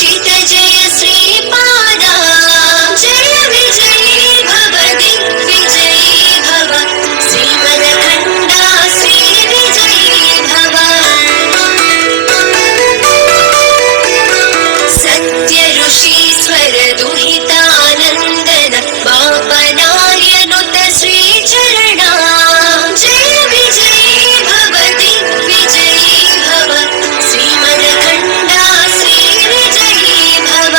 हर्षित जय श्रीपादा जय विजयी भव दिग्विजयी भव श्रीमदखण्डा श्रीविजयी भव सत्य ऋषीश्वर दुहितानन्दन पापनार्यनुत श्रीचरणा जय विजयी भव दिग्विजयी भव श्रीमदखण्डा श्रीविजयी भव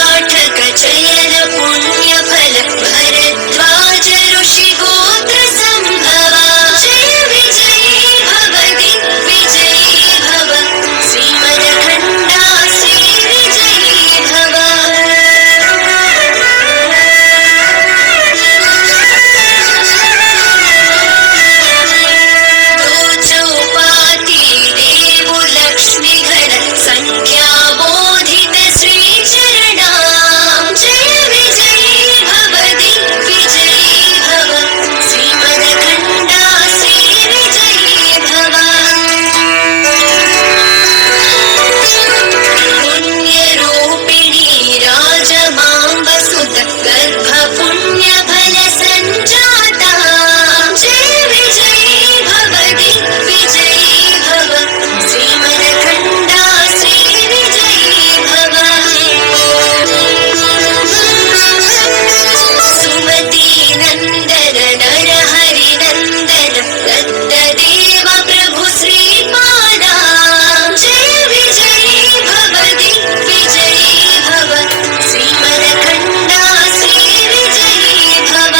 सवितृकाठकचयन पुण्यफल भरद्वाज ऋषिगोत्र सम्भवा जय विजयी भव दिग्विजयी भव श्रीमदखण्डा श्रीविजयी भव चौपाती देवो लक्ष्मीघन संख्याबोधित श्रीचरणा जय विजयी भव दिग्विजयी भव श्रीमदखण्डा श्रीविजयी भव पुण्यरूपिणी राजमाम्बसुत गर्भपुण्यफल सञ्जाता जय विजयी भव दिग्विजयी भव श्रीमदखण्डा श्रीविजयी भव सुमतीनन्दन नरहरिनन्दन दत्तदेव प्रभु श्रीपादा जय विजयी भव दिग्विजयी भव श्रीमदखण्डा श्रीविजयी भव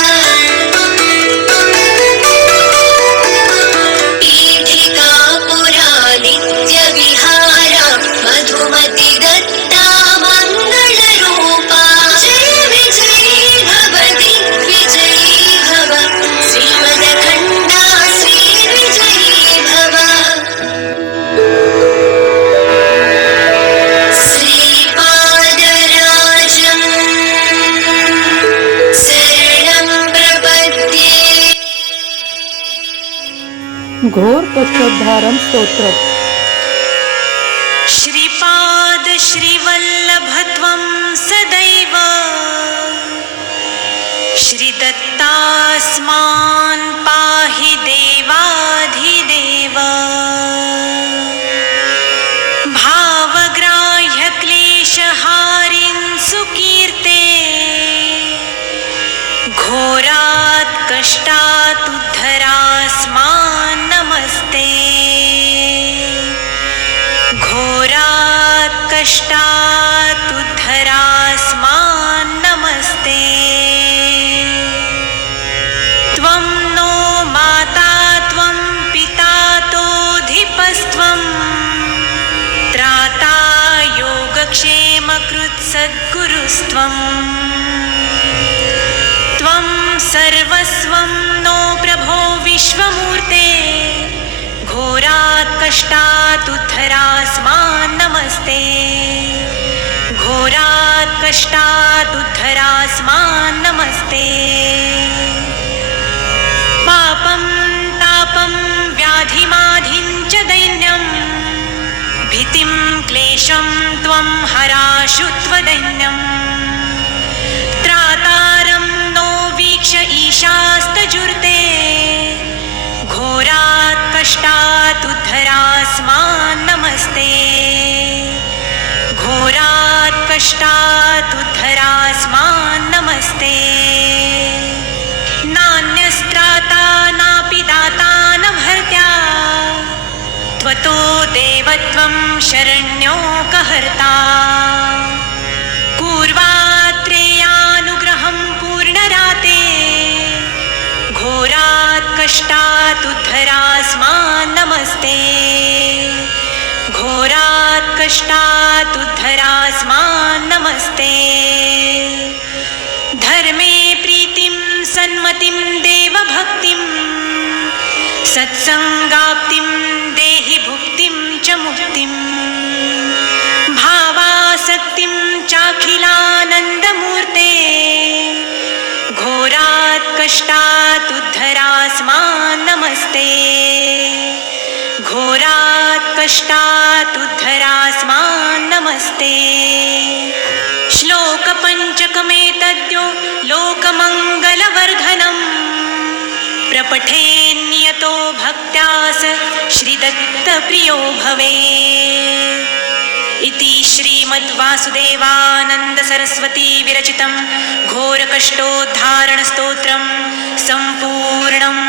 पीठिका पुरा नित्यविहारा मधुमति दत्ता मङ्गलरूपा जय विजयी भव दिग्विजयी भव श्रीमदखण्डा श्रीविजयी भव श्रीपादराजं शरणं प्रपद्ये घोर कष्टोद्धारम स्तोत्र। श्रीपाद श्रीवल्लभत्वं सदैव श्रीदत्तास्मान् पाहि देवाधिदेव भावग्राह्यक्लेशहारिन् सुकीर्ते घोरात् कष्टात् उद्धरास्मान् नमस्ते घोरात् कष्टात् उद्धरास्मान् नमस्ते त्वं नो माता त्वं पिता तोऽधिपस्त्वं त्राता योगक्षेमकृत् सद्गुरुस्त्वं त्वं सर्वस्वं नो प्रभो विश्वमूर्ते घोरात् कष्टात् उद्धरास्मान् नमस्ते घोरात् कष्टात् उद्धरास्मान् नमस्ते पापं तापं व्याधिमाधिं च दैन्यं भीतिं क्लेशं त्वं हराशु त्वदैन्यम् त्रातारं नो वीक्ष ईशास्तजुर्ते घोरात् कष्टात् उद्धरास्मान् नमस्ते घोरात् कष्टात् उद्धरास्मान् नमस्ते नान्यस्त्राता नापि दाता न भर्त्या त्वतो देवत्वं शरण्योकहर्ता पूर्वात्रेयानुग्रहं पूर्णराते घोरात् कष्टात् उद्धरास्मान् नमस्ते घोरात् कष्टात् उद्धरास्मान् नमस्ते धर्मे प्रीतिं सन्मतिं देवभक्तिं सत्सङ्गाप्तिं देहि भुक्तिं च मुक्तिं भावासक्तिं चाखिलानन्दमूर्ते घोरात् कष्टात् उद्धरास्मान् नमस्ते घोरात् कष्टात् उद्धरास्मान् नमस्ते। श्लोकपञ्चकमेतद्यो लोकमङ्गलवर्धनम् प्रपठेन्यतो भक्त्या स श्रीदत्तप्रियो भवेत्। इति श्रीमद्वासुदेवानन्दसरस्वती विरचितं घोरकष्टोद्धारणस्तोत्रं सम्पूर्णम्।